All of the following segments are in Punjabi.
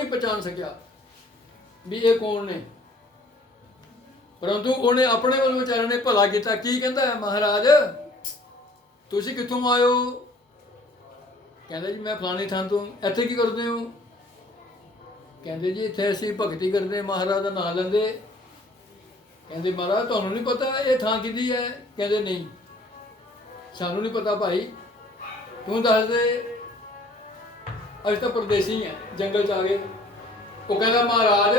ਨਹੀਂ ਪਛਾਣ ਸਕਿਆ ਵੀ ਇਹ ਕੌਣ ਨੇ। ਪਰੰਤੂ ਉਹਨੇ ਆਪਣੇ ਵੱਲੋਂ ਵਿਚਾਰੇ ਨੇ ਭਲਾ ਕੀਤਾ। ਕੀ ਕਹਿੰਦਾ ਹੈ ਮਹਾਰਾਜ? ਤੁਸੀਂ ਕਿੱਥੋਂ ਆਇਓ? ਕਹਿੰਦਾ ਜੀ, ਮੈਂ ਫਲਾਣੇ ਥਾਂ ਤੋਂ। ਇੱਥੇ ਕੀ ਕਰਦੇ ਹੋ? ਕਹਿੰਦੇ ਜੀ, ਇੱਥੇ ਅਸੀਂ ਭਗਤੀ ਕਰਦੇ, ਮਹਾਰਾਜ ਦਾ ਨਾਮ ਲੈਂਦੇ। ਕਹਿੰਦੇ, ਮਹਾਰਾਜ, ਤੁਹਾਨੂੰ ਨਹੀਂ ਪਤਾ ਇਹ ਥਾਂ ਕਿਹਦੀ ਹੈ? ਕਹਿੰਦੇ, ਨਹੀਂ। ਸਾਨੂੰ ਨਹੀਂ ਪਤਾ ਭਾਈ। ਤੂੰ ਦੱਸ ਦੇ। ਅੱਜ ਤਾਂ ਪਰਦੇਸੀ ਆ, ਜੰਗਲ ਚ ਆ ਗਏ। ਉਹ ਕਹਿੰਦਾ, ਮਹਾਰਾਜ,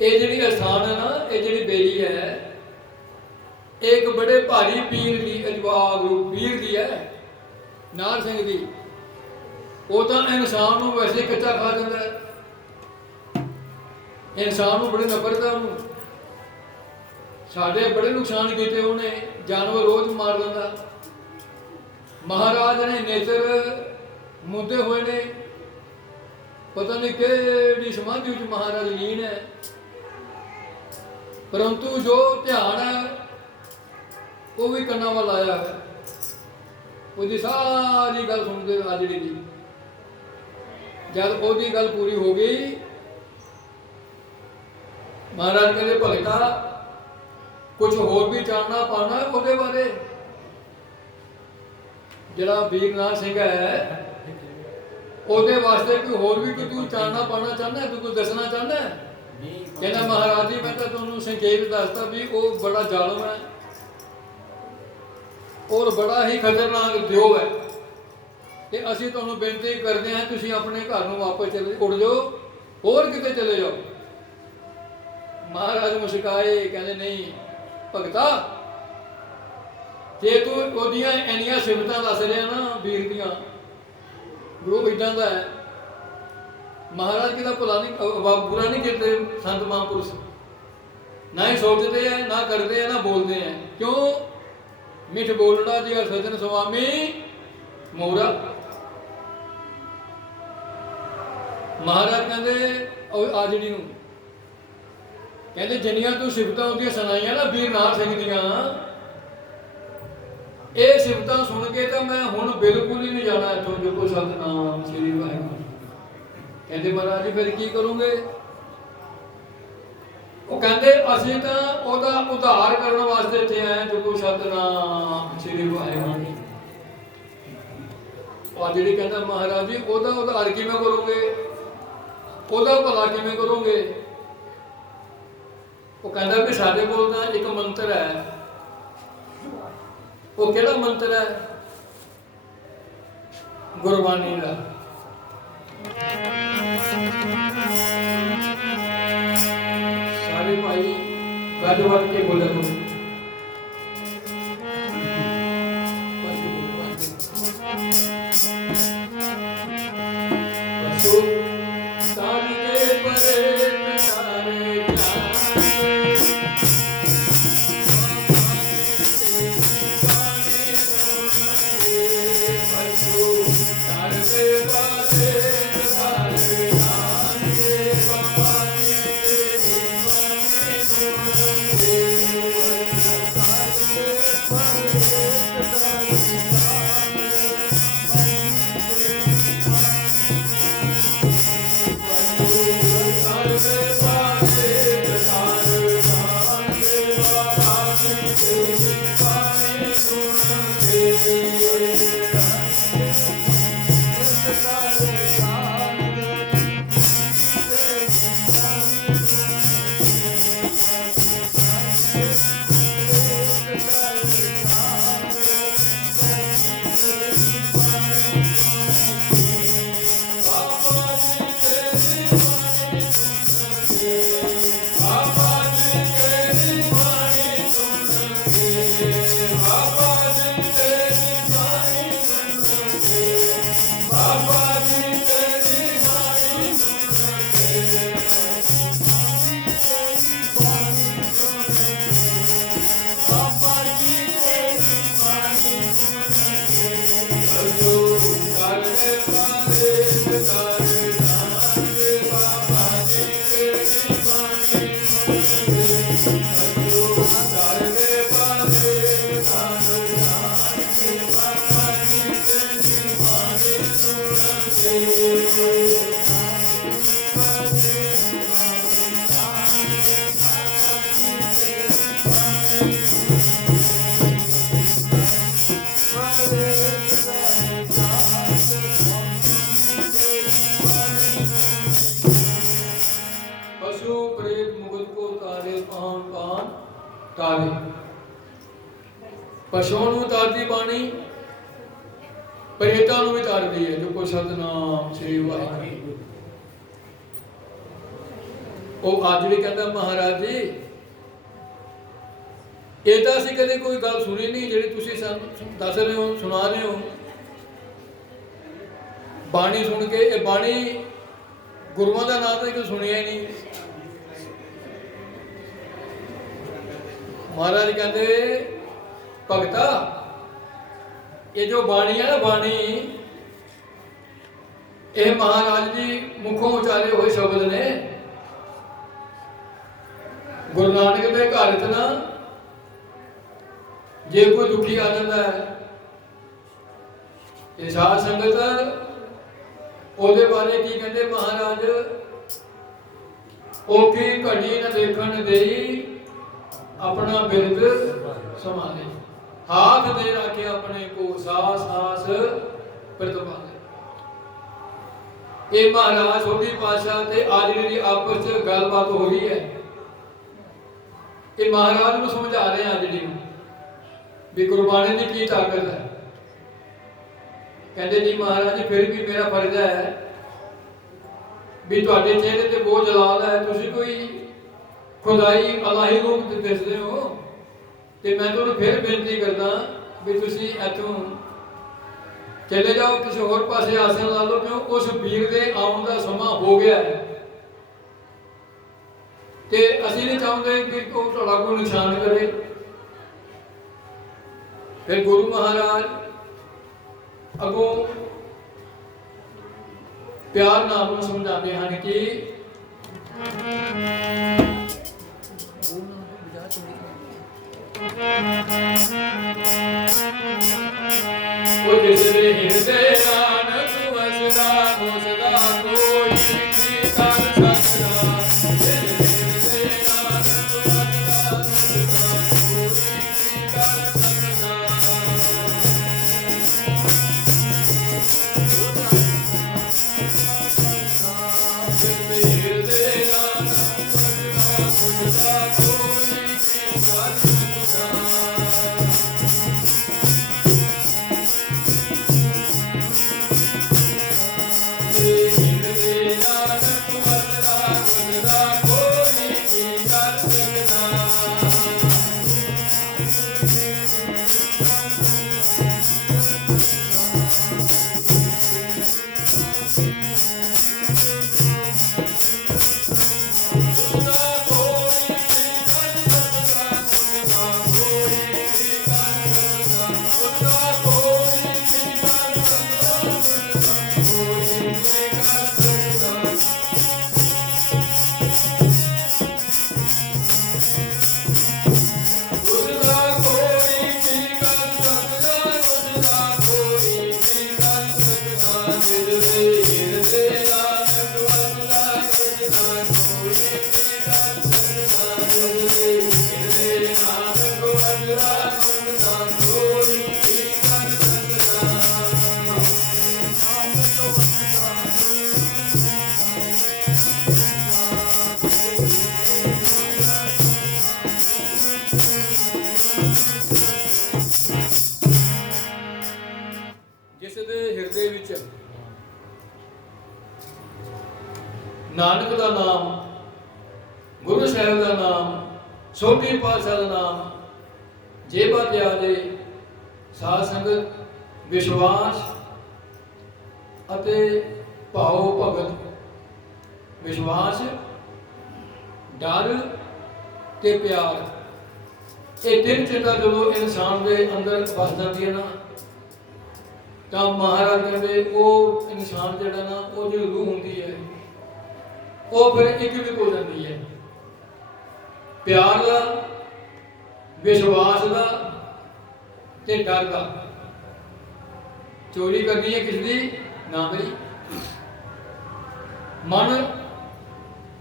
ਇਹ ਜਿਹੜੀ ਅਸਥਾਨ ਹੈ ਨਾ, ਇਹ ਜਿਹੜੀ ਬੇਰੀ ਹੈ ਇੱਕ ਬੜੇ ਭਾਰੀ ਪੀਰ ਦੀ, ਅਜਵਾਗ ਪੀਰ ਦੀ ਹੈ, ਨਾਰ ਸਿੰਘ ਦੀ। ਉਹ ਤਾਂ ਇਨਸਾਨ ਨੂੰ ਵੈਸੇ ਕੱਚਾ ਖਾ ਦਿੰਦਾ ਹੈ। ਇਨਸਾਨ ਨੂੰ ਬੜੇ ਨਫ਼ਰਤ ਹੈ ਉਹਨੂੰ ਸਾਡੇ ਬੜੇ ਨੁਕਸਾਨ ਕੀਤੇ ਉਹਨੇ, ਜਾਨਵਰ ਰੋਜ਼ ਮਾਰ ਦਿੰਦਾ। ਮਹਾਰਾਜ ਨੇ ਨੇਤਰ ਮੁੱਦੇ ਹੋਏ ਨੇ। ਪਤਾ ਨਹੀਂ ਕਿਹੜੀ ਸਮਾਧੀ ਵਿੱਚ ਮਹਾਰਾਜ ਲੀਨ ਹੈ। ਪਰੰਤੂ ਜੋ ਧਿਆਨ ਹੈ, ਉਹ ਵੀ ਕੰਨਾਂ ਵੱਲ ਆਇਆ ਹੈ। ਉਹਦੀ ਸਾਰੀ ਗੱਲ ਸੁਣਦੇ ਆਜੜੀ ਦੀ ਜਦ ਉਹਦੀ ਗੱਲ ਪੂਰੀ ਹੋ ਗਈ, ਮਹਾਰਾਜ ਕਹਿੰਦੇ ਭਗਤਾ ਕੁਝ ਹੋਰ ਵੀ ਜਾਣਨਾ ਪਾਣਾ ਉਹਦੇ ਬਾਰੇ। ਜਿਹੜਾ ਵੀਰਨਾਥ ਸਿੰਘ ਹੈ ਉਹਦੇ ਵਾਸਤੇ ਕੋਈ ਹੋਰ ਵੀ ਕੋਈ ਤੂੰ ਜਾਣਨਾ ਪਾਣਾ ਚਾਹੁੰਦਾ ਹੈ, ਕੋਈ ਦੱਸਣਾ ਚਾਹੁੰਦਾ ਹੈ? ਕਹਿੰਦਾ ਮਹਾਰਾਜ ਜੀ ਮੈਂ ਤਾਂ ਤੁਹਾਨੂੰ ਸੰਖੇਪ ਦੱਸਤਾ ਵੀ ਉਹ ਬੜਾ ਜ਼ਾਲਮ ਹੈ। ਔਰ ਬੜਾ ਹੀ ਖਤਰਨਾਕ ਦਿਓ ਹੈ। ਤੇ ਅਸੀਂ ਤੁਹਾਨੂੰ ਬੇਨਤੀ ਕਰਦੇ ਹਾਂ ਤੁਸੀਂ ਆਪਣੇ ਘਰ ਨੂੰ ਵਾਪਸ ਚਲੇ ਉੱਡ ਜਾਓ ਹੋਰ ਕਿਤੇ ਚਲੇ ਜਾਓ। ਮਹਾਰਾਜ ਮੁਸਕਾਏ ਕਹਿੰਦੇ ਨਹੀਂ ਭਗਤਾ ਜੇ ਤੂੰ ਉਹਦੀਆਂ ਇੰਨੀਆਂ ਸਿਫਤਾਂ ਦੱਸ ਰਿਹਾ ਨਾ ਵੀਰ ਦੀਆਂ ਗੁਰੂ ਇਦਾਂ ਦਾ ਹੈ। ਮਹਾਰਾਜ ਕਿਦਾ ਭਲਾ ਨਹੀਂ ਬੁਰਾ ਨਹੀਂ ਕਰਦੇ ਸੰਤ ਮਹਾਂਪੁਰਸ਼। ਨਾ ਹੀ ਸੋਚਦੇ ਆ, ਨਾ ਕਰਦੇ ਆ, ਨਾ ਬੋਲਦੇ ਆ। ਕਿਉਂ? ਮਿੱਠ ਬੋਲਣਾ ਜੀ ਸਜਣ ਸੁਆਮੀ ਮੋਰਾ ਮਹਾਰਾਜ ਕਹਿੰਦੇ, ਉਹ ਆਜੜੀ ਨੂੰ। ਕਹਿੰਦੇ, ਜਿੰਨੀਆਂ ਤੂੰ ਸਿਫਤਾਂ ਉਹਦੀਆਂ ਸੁਣਾਈਆਂ ਨਾ ਵੀਰ ਨਾਰ ਸਿੰਘ ਦੀਆਂ ਇਹ ਸਿਫਤਾਂ ਸੁਣ ਕੇ ਤਾਂ ਮੈਂ ਹੁਣ ਬਿਲਕੁਲ ਹੀ ਨਹੀਂ ਜਾਣਾ ਇੱਥੋਂ, ਜੋ ਕੋ ਸਤਨਾਮ ਸ੍ਰੀ ਵਾਹਿਗੁਰੂ ਕਹਿੰਦੇ ਮਹਾਰਾਜ ਜੀ, ਫਿਰ ਕੀ ਕਰੋਗੇ? ਉਹ ਕਹਿੰਦੇ, ਅਸੀਂ ਤਾਂ ਉਹਦਾ ਉਧਾਰ ਕਰਨ ਵਾਸਤੇ ਇੱਥੇ ਆਏ ਜੋ ਕੋ ਸਤਨਾਮ, ਸ੍ਰੀ ਵਾਹਿਗੁਰੂ ਉਹ ਜਿਹੜੀ ਕਹਿੰਦਾ ਮਹਾਰਾਜ ਜੀ, ਉਹਦਾ ਉਧਾਰ ਕਿਵੇਂ ਕਰੋਗੇ? ਉਹਦਾ ਭਲਾ ਕਿਵੇਂ ਕਰੋਗੇ? ਉਹ ਕਹਿੰਦਾ ਵੀ ਸਾਡੇ ਕੋਲ ਤਾਂ ਇੱਕ ਮੰਤਰ ਹੈ ਉਹ ਕਿਹੜਾ ਮੰਤਰ ਹੈ? ਗੁਰਬਾਣੀ ਦਾ। ਸਾਰੇ ਭਾਈ ਗੱਜ ਵੱਜ ਕੇ ਬੋਲਿਆ ਬਾਣੀ ਪ੍ਰੇਤਾਂ ਨੂੰ ਵੀ ਤਾਰਦੀ ਹੈ, ਜੋ ਕੋ ਸਤਨਾਮ ਸ੍ਰੀ ਵਾਹਿਗੁਰੂ। ਉਹ ਅੱਜ ਵੀ ਕਹਿੰਦਾ, ਮਹਾਰਾਜ ਜੀ, ਇਹ ਤਾਂ ਅਸੀਂ ਕਦੇ ਕੋਈ ਗੱਲ ਸੁਣੀ ਨਹੀਂ, ਜਿਹੜੀ ਤੁਸੀਂ ਸਾਨੂੰ ਦੱਸ ਰਹੇ ਹੋ, ਸੁਣਾ ਰਹੇ ਹੋ। ਬਾਣੀ ਸੁਣ ਕੇ, ਇਹ ਬਾਣੀ ਗੁਰੂਆਂ ਦਾ ਨਾਮ ਤਾਂ ਕੋਈ ਸੁਣਿਆ ਹੀ ਨਹੀਂ। ਮਹਾਰਾਜ ਕਹਿੰਦੇ, ਭਗਤਾ ਇਹ ਜੋ ਬਾਣੀ ਹੈ ਨਾ ਬਾਣੀ, ਇਹ ਮਹਾਰਾਜ ਜੀ ਮੁਖੋਂ ਉਚਾਰੇ ਹੋਏ ਸ਼ਬਦ ਨੇ। ਗੁਰੂ ਨਾਨਕ ਦੇ ਘਰ 'ਚ ਜੇ ਕੋਈ ਦੁਖੀ ਆ ਜਾਂਦਾ ਹੈ, ਇਹ ਸਾਧ ਸੰਗਤ ਉਹਦੇ ਬਾਰੇ ਕੀ ਕਹਿੰਦੇ ਮਹਾਰਾਜ? ਉਹ ਕੀ ਘੜੀ ਨਾ ਦੇਖਣ ਦੇਈ ਆਪਣਾ ਬਿਰਦ ਸੰਭਾਲੇ। ਹਾਥ ਦੇ ਰੱਖੇ ਆਪਣੇ ਕੋ ਸਾਸ ਸਾਸ ਪ੍ਰਤਪਾਲੇ। ਇਹ ਮਹਾਰਾਜ ਛੋਟੀ ਪਾਸ਼ਾ ਤੇ ਅੱਜ ਜਿਹੜੀ ਆਪਸ ਚ ਗੱਲਬਾਤ ਹੋ ਰਹੀ ਹੈ, ਇਹ ਮਹਾਰਾਜ ਨੂੰ ਸਮਝਾ ਰਹੇ ਆ ਜਿਹੜੀ ਵੀ ਗੁਰਬਾਣੀ ਦੀ ਕੀ ਤਾਕਤ ਹੈ। ਕਹਿੰਦੇ ਜੀ ਮਹਾਰਾਜ ਫਿਰ ਵੀ ਮੇਰਾ ਫਰਜ਼ ਹੈ ਵੀ ਤੁਹਾਡੇ ਚਿਹਰੇ ਤੇ ਬੋਝ ਲਾਲ ਹੈ ਤੁਸੀਂ ਕੋਈ ਖੁਦਾਈ ਅਲਾਹੀ ਰੂਪ ਤੇ ਦਿਸਦੇ ਹੋ। ਤੇ ਮੈਂ ਤੁਹਾਨੂੰ ਫਿਰ ਬੇਨਤੀ ਕਰਦਾ ਵੀ ਤੁਸੀਂ ਇੱਥੋਂ ਚਲੇ ਜਾਓ, ਕਿਸੇ ਹੋਰ ਪਾਸੇ ਆਸਣ ਲਾ ਲਓ, ਕਿਉਂ? ਉਸ ਵੀਰ ਦੇ ਆਉਣ ਦਾ ਸਮਾਂ ਹੋ ਗਿਆ ਹੈ। ਤੇ ਅਸੀਂ ਨਹੀਂ ਚਾਹੁੰਦੇ ਕਿ ਕੋਈ ਤੁਹਾਡਾ ਕੋਈ ਨੁਕਸਾਨ ਕਰੇ। ਫਿਰ ਗੁਰੂ ਮਹਾਰਾਜ ਅਗੋਂ ਪਿਆਰ ਨਾਲ ਨੂੰ ਸਮਝਾਉਂਦੇ ਹਨ ਕਿ ਉਹ ਜਿਸ ਦੇ ਹਿਰਦੇ ਨਾਨਕ ਜਿਸ ਦੇ ਹਿਰਦੇ ਵਿੱਚ। ਨਾਨਕ ਦਾ ਨਾਮ, ਗੁਰੂ ਸਾਹਿਬ ਦਾ ਨਾਮ, ਛੋਟੀ ਪਾਤਸ਼ਾਹ ਦਾ ਨਾਮ, ਜੇਬਾ ਤੇ ਆ ਜੇ ਸਾਧ ਸੰਗਤ, ਵਿਸ਼ਵਾਸ ਅਤੇ ਭਾਉ ਭਗਤ। ਵਿਸ਼ਵਾਸ, ਡਰ ਤੇ ਪਿਆਰ। ਇਹ ਤਿੰਨ ਚੀਜ਼ਾਂ ਜਦੋਂ ਇਨਸਾਨ ਦੇ ਅੰਦਰ ਵਸ ਜਾਂਦੀਆਂ ਨਾ ਤਾਂ ਮਹਾਰਾਜ ਕਹਿੰਦੇ, ਉਹ ਇਨਸਾਨ ਜਿਹੜਾ ਨਾ, ਉਹ ਜਿਹੜੀ ਰੂਹ ਹੁੰਦੀ ਹੈ, ਉਹ ਫਿਰ ਇੱਕ ਵੀ ਹੋ ਜਾਂਦੀ ਹੈ। ਪਿਆਰ ਦਾ, ਵਿਸ਼ਵਾਸ ਦਾ ਤੇ ਡਰ ਦਾ। ਚੋਰੀ ਕਰਨੀ ਹੈ ਕਿਸ ਦੀ, ਨਾ ਬਈ। ਮਨ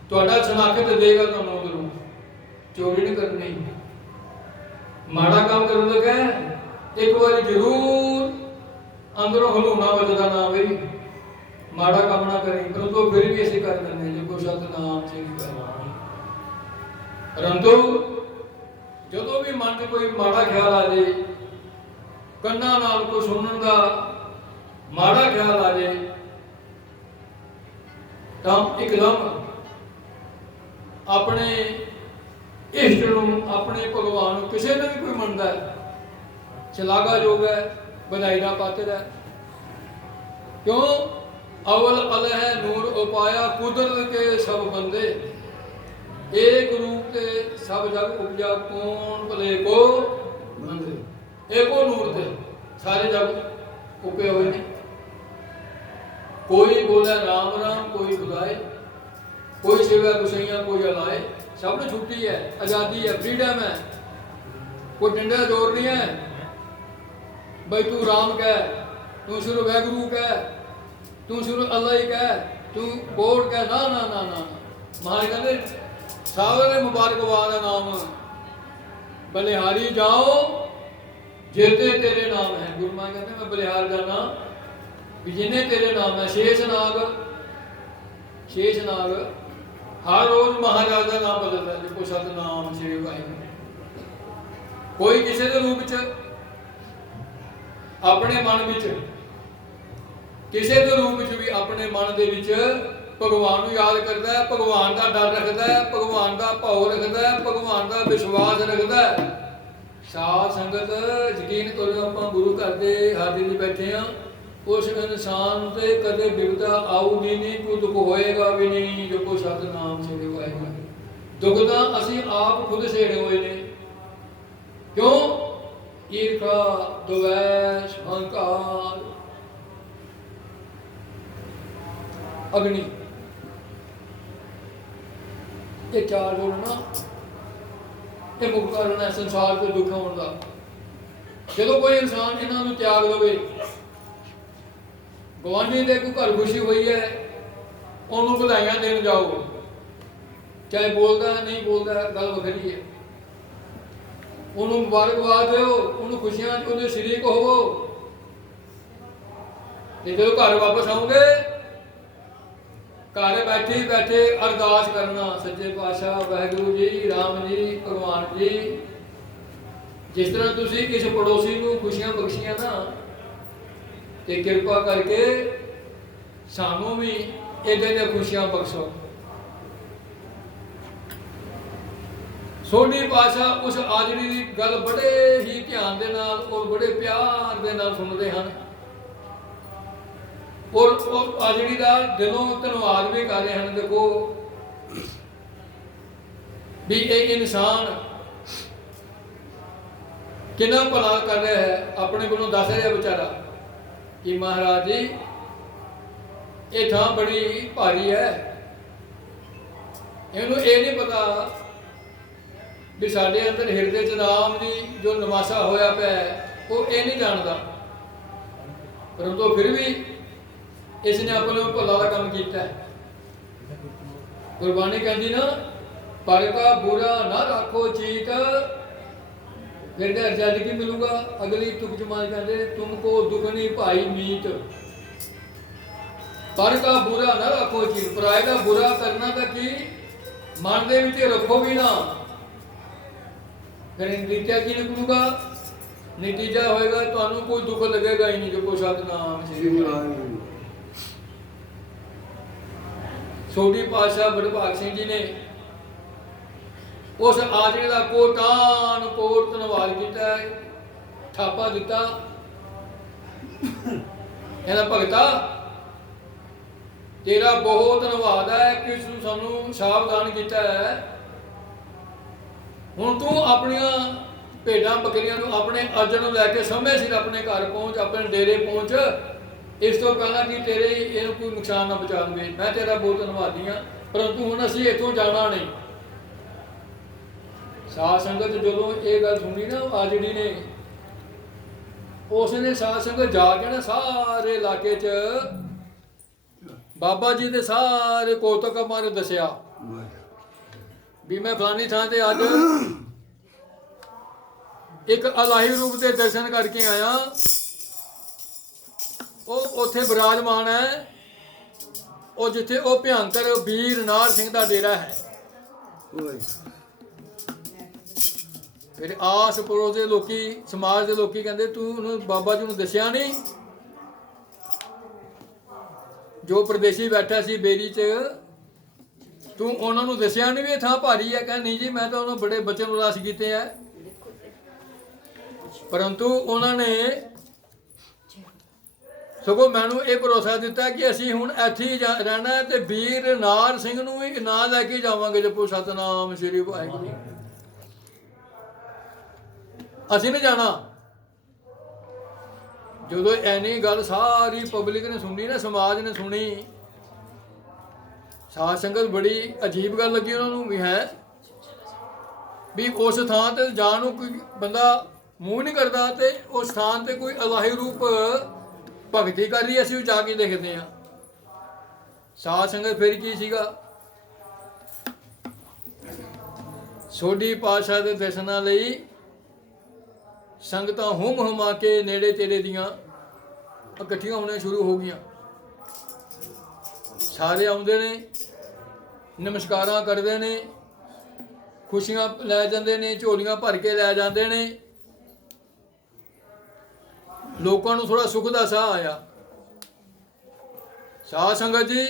ਤੁਹਾਡਾ ਸ਼ਨਾਖਤ ਦੇਗਾ ਤੁਹਾਨੂੰ ਅੰਦਰੋਂ। ਚੋਰੀ ਨਹੀਂ ਕਰਨੀ। ਮਾੜਾ ਕੰਮ ਕਰਨ ਲੱਗਾ ਇੱਕ ਵਾਰੀ ਜ਼ਰੂਰ ਅੰਦਰੋਂ ਹਲੂਣਾ ਵੱਜਦਾ ਨਾ ਬਈ। ਮਾੜਾ ਕੰਮ ਨਾ ਕਰੀ, ਪਰੰਤੂ ਫਿਰ ਵੀ ਅਸੀਂ ਕਰ ਦਿੰਦੇ ਜੇ ਕੋ ਸਤਨਾਮ ਸਿੰਘ ਕਰਨਾ ਪਰੰਤੂ ਜਦੋਂ ਵੀ ਮਨ 'ਚ ਕੋਈ ਮਾੜਾ ਖਿਆਲ ਆ ਜੇ, ਕੰਨਾਂ ਨਾਲ ਕੋਈ ਸੁਣਨ ਦਾ ਮਾੜਾ ਖਿਆਲ ਆ ਜੇ, ਤਾਂ ਇੱਕਦਮ ਆਪਣੇ ਇਸ਼ਟ ਨੂੰ, ਆਪਣੇ ਭਗਵਾਨ ਨੂੰ ਕਿਸੇ ਨੂੰ ਵੀ ਕੋਈ ਮੰਨਦਾ ਹੈ ਸ਼ਲਾਘਾ ਯੋਗ ਹੈ। ਵਧਾਈ ਦਾ ਪਾਤਰ ਹੈ ਕਿਉਂ? ਅਵਲ ਅਲਹ ਨੂਰ ਉਪਾਇਆ ਕੁਦਰਤ ਕੇ ਸਭ ਬੰਦੇ। ਏਕ ਰੂਪ ਤੇ ਸਭ ਜਗ ਉਪਜਾ ਕੌਣ ਭਲੇ ਕੋ? ਮੰਦੇ ਏਕੋ ਨੂਰ ਤੇ ਸਾਰੇ ਜਗ ਉਪੇ ਹੋਏ ਨੇ। ਕੋਈ ਬੋਲੇ ਰਾਮ ਰਾਮ ਕੋਈ ਬੁਲਾਏ ਕੋਈ ਸੇਵਾ ਗੁਸਈਆਂ ਕੋਈ ਅਲਾਏ। ਸਭ ਨੂੰ ਛੁੱਟੀ ਹੈ ਆਜ਼ਾਦੀ ਹੈ ਫ੍ਰੀडम ਹੈ। ਕੋਈ ਡੰਡਾ ਜ਼ੋਰ ਨਹੀਂ ਹੈ ਬਈ ਤੂੰ ਰਾਮ ਕਹਿ, ਤੂੰ ਸ਼ੁਰੂ ਵੈਗੁਰੂ ਕਹਿ, ਤੂੰ ਸ਼ੁਰੂ ਅੱਲਾ ਹੀ ਕਹਿ, ਤੂੰ ਕੋੜ ਕਹਿ, ਨਾ ਨਾ ਨਾ ਨਾ ਮਹਾਰਾਜ ਕਹਿੰਦੇ ਸਾਰੇ ਮੁਬਾਰਕਬਾਦ ਦਾ ਨਾਮ। ਬਲਿਹਾਰੀ ਜਾਓ ਜੇਤੇ ਤੇਰੇ ਨਾਮ ਹੈ। ਗੁਰੂ ਮਹਾਰਾਜ ਕਹਿੰਦੇ, ਮੈਂ ਬਲਿਹਾਰ ਜਾਣਾ ਵੀ ਜਿਹਨੇ ਤੇਰੇ ਨਾਮ ਹੈ, ਸ਼ੇਸ਼ ਨਾਗ ਸ਼ੇਸ਼ ਨਾਗ। ਹਰ ਰੋਜ਼ ਮਹਾਰਾਜ ਦਾ ਨਾਮ ਬਦਲਦਾ ਹੈ ਕੋਈ ਸਤਨਾਮ ਸ੍ਰੀ ਵਾਹਿਗੁਰੂ। ਕੋਈ ਕਿਸੇ ਦੇ ਰੂਪ ਚ ਆਪਣੇ ਮਨ ਵਿੱਚ। ਕਿਸੇ ਦੇ ਰੂਪ ਵਿੱਚ ਵੀ ਆਪਣੇ ਮਨ ਦੇ ਵਿੱਚ ਭਗਵਾਨ ਨੂੰ ਯਾਦ ਕਰਦਾ ਹੈ, ਭਗਵਾਨ ਦਾ ਡਰ ਰੱਖਦਾ ਹੈ, ਭਗਵਾਨ ਦਾ ਭਾਉ ਰੱਖਦਾ ਹੈ, ਭਗਵਾਨ ਦਾ ਵਿਸ਼ਵਾਸ ਰੱਖਦਾ ਹੈ। ਸਾਧ ਸੰਗਤ, ਯਕੀਨ ਕਰੋ ਆਪਾਂ ਗੁਰੂ ਘਰ ਦੇ ਹਾਜ਼ਰੀ ਵਿੱਚ ਬੈਠੇ ਆ ਉਸ ਇਨਸਾਨ ਤੇ ਕਦੇ ਬਿਪਤਾ ਆਊਗੀ ਨਹੀਂ, ਕੋਈ ਦੁੱਖ ਹੋਏਗਾ ਵੀ ਨਹੀਂ, ਜੋ ਕੋ ਸਤਨਾਮ ਸ੍ਰੀ ਵਾਹਿਗੁਰੂ। ਦੁੱਖ ਤਾਂ ਅਸੀਂ ਆਪ ਖੁਦ ਸੇੜੇ ਹੋਏ ਨੇ। ਕਿਉਂ? ਈਰਖਾ ਦੁਵੈਸ਼ ਹੰਕਾਰ ਅਗਨੀ ਇਹ ਚਾਰ ਗੁਣ ਨਾ ਮੁਕਤ ਕਰਨਾ ਸੰਸਾਰ ਦੇ ਦੁੱਖਾਂ ਹੋਣ ਦਾ। ਜਦੋਂ ਕੋਈ ਇਨਸਾਨ ਇਹਨਾਂ ਨੂੰ ਤਿਆਗ ਲਵੇ ਗਵਾਂਢੀ ਦੇ ਕੋਈ ਘਰ ਖੁਸ਼ੀ ਹੋਈ ਹੈ, ਉਹਨੂੰ ਵਧਾਈਆਂ ਦੇਣ ਜਾਓ। ਚਾਹੇ ਬੋਲਦਾ ਨਹੀਂ ਬੋਲਦਾ ਗੱਲ ਵੱਖਰੀ ਹੈ। ਉਹਨੂੰ ਮੁਬਾਰਕਬਾਦ ਦਿਓ, ਉਹਨੂੰ ਖੁਸ਼ੀਆਂ ਚ ਉਹਦੇ ਸ਼ਰੀਕ ਹੋਵੋ ਤੇ ਜਦੋਂ ਘਰ ਵਾਪਸ ਆਉਂਗੇ, ਘਰ ਬੈਠੇ ਬੈਠੇ ਅਰਦਾਸ ਕਰਨਾ, ਸੱਚੇ ਪਾਤਸ਼ਾਹ, ਵਾਹਿਗੁਰੂ ਜੀ, ਰਾਮ ਜੀ, ਭਗਵਾਨ ਜੀ। ਜਿਸ ਤਰ੍ਹਾਂ ਤੁਸੀਂ ਕਿਸੇ ਪੜੋਸੀ ਨੂੰ ਖੁਸ਼ੀਆਂ ਬਖਸ਼ੀਆਂ ਨਾ, ਤੇ ਕਿਰਪਾ ਕਰਕੇ ਸਾਨੂੰ ਵੀ ਇਹਦੇ ਦੀਆਂ ਖੁਸ਼ੀਆਂ ਬਖਸ਼ੋ। ਸੋਢੀ ਪਾਸ਼ਾ ਉਸ ਆਜੜੀ ਦੀ ਗੱਲ ਬੜੇ ਹੀ ਧਿਆਨ ਦੇ ਨਾਲ ਔਰ ਬੜੇ ਪਿਆਰ ਦੇ ਨਾਲ ਸੁਣਦੇ ਹਨ। ਔਰ ਉਹ ਆਜੜੀ ਦਾ ਦਿਲੋਂ ਧੰਨਵਾਦ ਵੀ ਕਰ ਰਹੇ ਹਨ। ਦੇਖੋ ਵੀ ਇਹ ਇਨਸਾਨ ਕਿੰਨਾ ਭਲਾ ਕਰ ਰਿਹਾ ਹੈ, ਆਪਣੇ ਕੋਲੋਂ ਦੱਸ ਰਿਹਾ ਵਿਚਾਰਾ ਕਿ ਮਹਾਰਾਜ ਜੀ, ਇਹ ਥਾਂ ਬੜੀ ਭਾਰੀ ਹੈ। ਇਹਨੂੰ ਇਹ ਨਹੀਂ ਪਤਾ ਵੀ ਸਾਡੇ ਅੰਦਰ ਹਿਰਦੇ ਚ ਨਾਮ ਦੀ ਜੋ ਨਵਾਸਾ ਹੋਇਆ ਪਿਆ ਉਹ ਇਹ ਨਹੀਂ ਜਾਣਦਾ। ਪਰੰਤੂ ਫਿਰ ਵੀ ਇਸ ਨੇ ਆਪਣੇ ਨੂੰ ਦਾ ਕੰਮ ਕੀਤਾ ਗੁਰਬਾਣੀ ਕਹਿੰਦੀ ਨਾ ਪਰ ਬੁਰਾ ਨਾ ਰੱਖੋ ਚੀਤ। ਫਿਰ ਦੇ ਕੀ ਮਿਲੂਗਾ? ਅਗਲੀ ਤੁਕ ਜਮਾਨ ਕਹਿੰਦੇ ਤੁਮਕੋ ਦੁਗਣੀ ਭਾਈ ਮੀਤ। ਪਰ ਕਾ ਬੁਰਾ ਨਾ ਰੱਖੋ ਚੀਤ। ਪਰਾਏ ਦਾ ਬੁਰਾ ਕਰਨਾ ਤਾਂ ਕੀ? ਮਨ ਦੇ ਵਿੱਚ ਰੱਖੋ ਵੀ ਨਾ। ਫਿਰ ਨਤੀਜਾ ਕੀ ਨਿਕਲੂਗਾ? ਨਤੀਜਾ ਹੋਏਗਾ ਤੁਹਾਨੂੰ ਕੋਈ ਦੁੱਖ ਲੱਗੇਗਾ ਹੀ ਨਹੀਂ ਜੋ ਕੋ ਸਤਨਾਮ ਸ੍ਰੀ ਵਾਹਿਗੁਰੂ ਛੋਟੀ ਪਾਤਸ਼ਾਹ ਬੜਭਾਗ ਸਿੰਘ ਜੀ ਨੇ ਉਸ ਆਦਮੀ ਦਾ ਕੋਟਾਨ ਕੋਟ ਧੰਨਵਾਦ ਕੀਤਾ ਹੈ, ਥਾਪਾ ਦਿੱਤਾ। ਇਹਦਾ ਭਗਤਾ ਤੇਰਾ ਬਹੁਤ ਧੰਨਵਾਦ ਹੈ ਕਿ ਤੂੰ ਸਾਨੂੰ ਸਾਵਧਾਨ ਕੀਤਾ ਹੈ। ਹੁਣ ਤੂੰ ਆਪਣੀਆਂ ਭੇਡਾਂ ਬੱਕਰੀਆਂ ਨੂੰ ਆਪਣੇ ਅਰਜਨ ਨੂੰ ਲੈ ਕੇ ਸਮੇਂ ਸਿਰ ਆਪਣੇ ਘਰ ਪਹੁੰਚ, ਆਪਣੇ ਡੇਰੇ ਪਹੁੰਚ, ਇਸ ਤੋਂ ਪਹਿਲਾਂ ਕਿ ਤੇਰੇ ਇਹਨੂੰ ਕੋਈ ਨੁਕਸਾਨ ਨਾ ਪਹੁੰਚਾਵੇ ਮੈਂ ਤੇਰਾ ਬਹੁਤ ਧੰਨਵਾਦੀ ਹਾਂ, ਪਰੰਤੂ ਹੁਣ ਅਸੀਂ ਇੱਥੋਂ ਜਾਣਾ ਨਹੀਂ। ਸਾਧ ਸੰਗਤ ਜਦੋਂ ਇਹ ਗੱਲ ਸੁਣੀ ਨਾ ਆ ਜਿਹੜੀ ਨੇ, ਉਸਨੇ ਸਾਧ ਸੰਗਤ ਜਾ ਕੇ ਨਾ ਸਾਰੇ ਇਲਾਕੇ 'ਚ ਬਾਬਾ ਜੀ ਦੇ ਸਾਰੇ ਕੋਤਕ ਮਾਰੇ ਦੱਸਿਆ। ਵੀ ਮੈਂ ਫਲਾਨੀ ਥਾਂ ਤੇ ਅੱਜ ਇੱਕ ਅਲਾਹੀ ਰੂਪ ਦੇ ਦਰਸ਼ਨ ਕਰਕੇ ਆਇਆ। ਉਹ ਉੱਥੇ ਬਿਰਾਜਮਾਨ ਹੈ। ਉਹ ਜਿੱਥੇ ਉਹ ਭਿਆੰਕਰ ਵੀਰ ਨਾਰ ਸਿੰਘ ਦਾ ਡੇਰਾ ਹੈ। ਫਿਰ ਆਸ ਪੜੋਸ ਦੇ ਲੋਕੀ ਸਮਾਜ ਦੇ ਲੋਕੀ ਕਹਿੰਦੇ ਤੂੰ ਉਹਨੂੰ ਬਾਬਾ ਜੀ ਨੂੰ ਦੱਸਿਆ ਨਹੀਂ? ਜੋ ਪ੍ਰਦੇਸ਼ੀ ਬੈਠਾ ਸੀ ਬੇਰੀ 'ਚ ਤੂੰ ਉਹਨਾਂ ਨੂੰ ਦੱਸਿਆ ਨਹੀਂ ਵੀ ਇਹ ਥਾਂ ਭਾਰੀ ਹੈ ਕਹਿੰਦਾ ਨਹੀਂ ਜੀ, ਮੈਂ ਤਾਂ ਉਹਨਾਂ ਬੜੇ ਬਚਨ ਉਦਾਸ ਕੀਤੇ ਆ। ਪਰੰਤੂ ਉਹਨਾਂ ਨੇ ਸਗੋਂ ਮੈਨੂੰ ਇਹ ਭਰੋਸਾ ਦਿੱਤਾ ਕਿ ਅਸੀਂ ਹੁਣ ਇੱਥੇ ਹੀ ਜਾ- ਰਹਿਣਾ ਹੈ ਤੇ ਵੀਰ ਨਾਰ ਸਿੰਘ ਨੂੰ ਵੀ ਨਾਲ ਲੈ ਕੇ ਜਾਵਾਂਗੇ ਜਪੋ ਸਤਨਾਮ ਸ੍ਰੀ ਵਾਹਿਗੁਰੂ ਅਸੀਂ ਨਹੀਂ ਜਾਣਾ। ਜਦੋਂ ਐਨੀ ਗੱਲ ਸਾਰੀ ਪਬਲਿਕ ਨੇ ਸੁਣੀ ਨਾ, ਸਮਾਜ ਨੇ ਸੁਣੀ ਸਾਧ ਸੰਗਤ ਬੜੀ ਅਜੀਬ ਗੱਲ ਲੱਗੀ ਉਹਨਾਂ ਨੂੰ ਵੀ ਹੈ ਵੀ ਉਸ ਥਾਂ ਤੇ ਜਾਣ ਨੂੰ ਕੋਈ ਬੰਦਾ ਮੂੰਹ ਨਹੀਂ ਕਰਦਾ ਤੇ ਉਸ ਥਾਂ ਤੇ ਕੋਈ ਅਲਾਹੀ ਰੂਪ ਭਗਤੀ ਕਰ ਰਹੀ ਅਸੀਂ ਜਾ ਕੇ ਦੇਖਦੇ ਹਾਂ। ਸਾਧ ਸੰਗਤ ਫਿਰ ਕੀ ਸੀਗਾ? ਸੋਢੀ ਪਾਸ਼ਾ ਦੇ ਦਰਸ਼ਨਾਂ ਲਈ ਸੰਗਤਾਂ ਹੁਮ ਹੁਮਾ ਕੇ ਨੇੜੇ ਤੇੜੇ ਦੀਆਂ ਇਕੱਠੀਆਂ ਹੋਣੀਆਂ ਸ਼ੁਰੂ ਹੋ ਗਈਆਂ। ਸਾਰੇ ਆਉਂਦੇ ਨੇ। ਨਮਸਕਾਰਾਂ ਕਰਦੇ ਨੇ। ਖੁਸ਼ੀਆਂ ਲੈ ਜਾਂਦੇ ਨੇ, ਝੋਲੀਆਂ ਭਰ ਕੇ ਲੈ ਜਾਂਦੇ ਨੇ। ਲੋਕਾਂ ਨੂੰ ਥੋੜਾ ਸੁੱਖ ਦਾ ਸਾਹ ਆਇਆ। ਸਾਧ ਸੰਗਤ ਜੀ,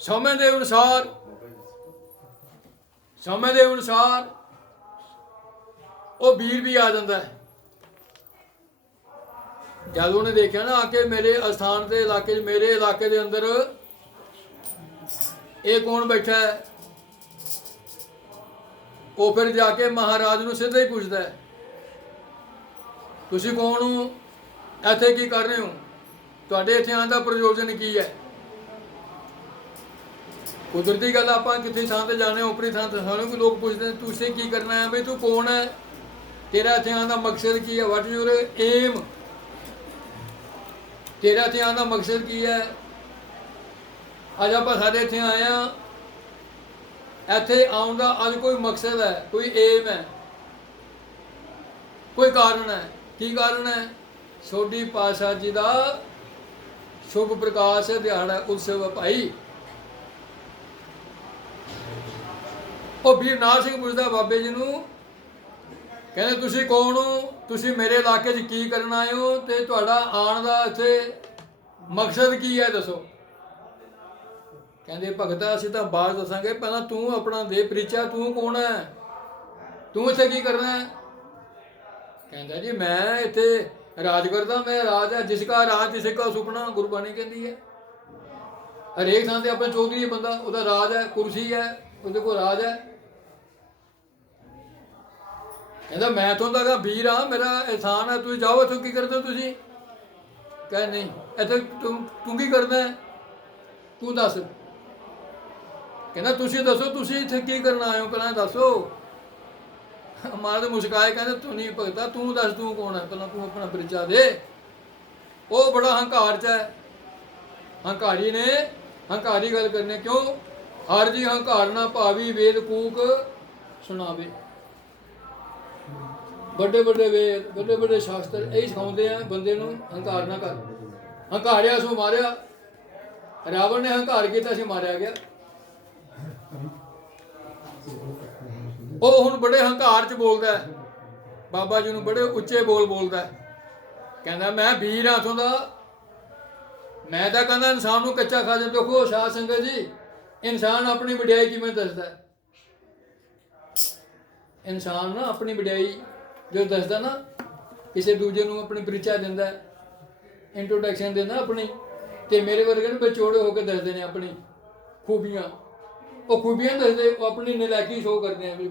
ਸਮੇਂ ਦੇ ਅਨੁਸਾਰ, ਸਮੇਂ ਦੇ ਅਨੁਸਾਰ ਉਹ ਵੀਰ ਵੀ ਆ ਜਾਂਦਾ ਹੈ। ਜਦ ਉਹਨੇ ਦੇਖਿਆ ਨਾ ਆ ਕੇ ਮੇਰੇ ਅਸਥਾਨ ਦੇ ਇਲਾਕੇ 'ਚ ਮੇਰੇ ਇਲਾਕੇ ਦੇ ਅੰਦਰ ਇਹ ਕੌਣ ਬੈਠਾ ਹੈ? ਉਹ ਫਿਰ ਜਾ ਕੇ ਮਹਾਰਾਜ ਨੂੰ ਸਿੱਧਾ ਹੀ ਪੁੱਛਦਾ ਹੈ। ਤੁਸੀਂ ਕੌਣ ਹੋ? ਇੱਥੇ ਕੀ ਕਰ ਰਹੇ ਹੋ? ਤੁਹਾਡੇ ਇੱਥੇ ਆਉਣ ਦਾ ਪ੍ਰਯੋਜਨ ਕੀ ਹੈ? ਕੁਦਰਤੀ ਗੱਲ ਆਪਾਂ ਕਿਤੇ ਥਾਂ ਤੇ ਜਾਣੇ ਉਪਰੀ ਥਾਂ ਤੇ ਸਾਨੂੰ ਕੋਈ ਲੋਕ ਪੁੱਛਦੇ ਨੇ, ਤੁਸੀਂ ਕੀ ਕਰਨਾ ਹੈ? ਬਈ ਤੂੰ ਕੌਣ ਹੈ? ਤੇਰਾ ਇੱਥੇ ਆਉਣ ਦਾ ਮਕਸਦ ਕੀ ਹੈ? ਵਾਟ ਯੂਰ ਏਮ ਤੇਰਾ ਇੱਥੇ ਆਉਣ ਦਾ ਮਕਸਦ ਕੀ ਹੈ? ਅੱਜ ਆਪਾਂ ਸਾਡੇ ਇੱਥੇ ਆਏ ਆ ਇੱਥੇ ਆਉਣ ਦਾ ਅੱਜ ਕੋਈ ਮਕਸਦ ਹੈ, ਕੋਈ ਏਮ ਹੈ। ਕੋਈ ਕਾਰਨ ਹੈ। ਕੀ ਕਾਰਨ ਹੈ? ਸੋਢੀ ਪਾਸ਼ਾ ਜੀ ਦਾ ਸ਼ੁਭ ਪ੍ਰਕਾਸ਼ ਦਿਹਾੜਾ ਉਤਸਵ ਭਾਈ। ਉਹ ਵੀਰ ਨਾਥ ਸਿੰਘ ਪੁੱਛਦਾ, ਬਾਬੇ ਜੀ ਨੂੰ, ਕਹਿੰਦੇ, ਤੁਸੀਂ ਕੌਣ ਹੋ? ਤੁਸੀਂ ਮੇਰੇ ਇਲਾਕੇ 'ਚ ਕੀ ਕਰਨ ਆਏ ਹੋ? ਤੇ ਤੁਹਾਡਾ ਆਉਣ ਦਾ ਇੱਥੇ ਮਕਸਦ ਕੀ ਹੈ? ਦੱਸੋ। ਕਹਿੰਦੇ, ਭਗਤਾ, ਅਸੀਂ ਤਾਂ ਬਾਅਦ ਦੱਸਾਂਗੇ, ਪਹਿਲਾਂ ਤੂੰ ਆਪਣਾ ਦੇ ਪ੍ਰੀਚਾ, ਤੂੰ ਕੌਣ ਹੈ ਤੂੰ ਇੱਥੇ ਕੀ ਕਰਨਾ ਹੈ ਕਹਿੰਦਾ ਜੀ, ਮੈਂ ਇੱਥੇ ਰਾਜ ਕਰਦਾ, ਮੈਂ ਰਾਜ ਹੈ ਜਿਸ ਕਾ ਰਾਜ ਜਿਸ ਕਾ ਸੁਪਨਾ, ਗੁਰਬਾਣੀ ਕਹਿੰਦੀ ਹੈ ਹਰੇਕ ਥਾਂ ਤੇ ਆਪਣਾ ਚੌਧਰੀ ਬੰਦਾ, ਉਹਦਾ ਰਾਜ ਹੈ ਕੁਰਸੀ ਹੈ ਉਹਦੇ ਕੋਲ ਰਾਜ ਹੈ ਕਹਿੰਦਾ, ਮੈਂ ਤੋਂ ਦਾ ਵੀਰ ਆ, ਮੇਰਾ ਇਨਸਾਨ ਹੈ ਤੁਸੀਂ ਜਾਓ, ਇੱਥੋਂ ਕੀ ਕਰਦੇ ਹੋ ਤੁਸੀਂ? ਕਹੇ ਨਹੀਂ, ਇੱਥੇ ਤੂੰ ਤੂੰ ਕੀ ਕਰਦਾ ਹੈ ਤੂੰ ਦੱਸ ਕਹਿੰਦਾ, ਤੁਸੀਂ ਦੱਸੋ, ਤੁਸੀਂ ਇੱਥੇ ਕੀ ਕਰਨ ਆਏ ਹੋ? ਪਹਿਲਾਂ ਦੱਸੋ। ਮਾਰ ਦੇ ਮੁਸਕਾਏ ਕਹਿੰਦੇ, ਤੂੰ ਨਹੀਂ ਭਗਤਾ, ਤੂੰ ਦੱਸ, ਤੂੰ ਕੌਣ ਹੈ? ਪਹਿਲਾਂ ਤੂੰ ਆਪਣਾ ਪਰਿਚਾ ਦੇ। ਉਹ ਬੜਾ ਹੰਕਾਰ ਚ ਹੈ। ਹੰਕਾਰੀ ਨੇ ਹੰਕਾਰੀ ਗੱਲ ਕਰਨੇ ਕਿਉਂ? ਹਰ ਜੀ ਹੰਕਾਰ ਨਾ ਭਾਵੀ ਵੇਦ ਕੂਕ ਸੁਣਾਵੇ। ਵੱਡੇ ਵੱਡੇ ਵੇਦ, ਵੱਡੇ ਵੱਡੇ ਸ਼ਾਸਤਰ ਇਹ ਸਿਖਾਉਂਦੇ ਆ ਬੰਦੇ ਨੂੰ ਹੰਕਾਰ ਨਾ ਕਰ। ਹੰਕਾਰਿਆ ਸੋ ਮਾਰਿਆ। ਰਾਵਣ ਨੇ ਹੰਕਾਰ ਕੀਤਾ ਸੀ ਮਾਰਿਆ ਗਿਆ। ਉਹ ਹੁਣ ਬੜੇ ਹੰਕਾਰ ਚ ਬੋਲਦਾ ਹੈ। ਬਾਬਾ ਜੀ ਨੂੰ ਬੜੇ ਉੱਚੇ ਬੋਲ ਬੋਲਦਾ ਹੈ। ਕਹਿੰਦਾ, ਮੈਂ ਵੀਰ ਹਾਂ ਤੋਂ ਦਾ। ਮੈਂ ਤਾਂ ਕਹਿੰਦਾ, ਇਨਸਾਨ ਨੂੰ ਕੱਚਾ ਖਾ ਜਾਂਦਾ ਦੇਖੋ ਸਾਧ ਸੰਗਤ ਜੀ, ਇਨਸਾਨ ਆਪਣੀ ਵਡਿਆਈ ਕਿਵੇਂ ਦੱਸਦਾ ਇਨਸਾਨ ਨਾ ਆਪਣੀ ਵਡਿਆਈ ਜੋ ਦੱਸਦਾ ਨਾ, ਕਿਸੇ ਦੂਜੇ ਨੂੰ ਆਪਣੀ ਪਰਿਚਾ ਦਿੰਦਾ ਇੰਟਰੋਡਕਸ਼ਨ ਦਿੰਦਾ ਆਪਣੀ। ਤੇ ਮੇਰੇ ਵਰਗੇ ਨੂੰ ਵਿਚੋੜੇ ਹੋ ਕੇ ਦੱਸਦੇ ਨੇ ਆਪਣੀ ਖੂਬੀਆਂ। ਉਹ ਖੂਬੀਆਂ ਦੱਸਦੇ, ਉਹ ਆਪਣੀ ਨਲਾਇਕੀ ਸ਼ੋਅ ਕਰਦੇ ਆ ਵੀ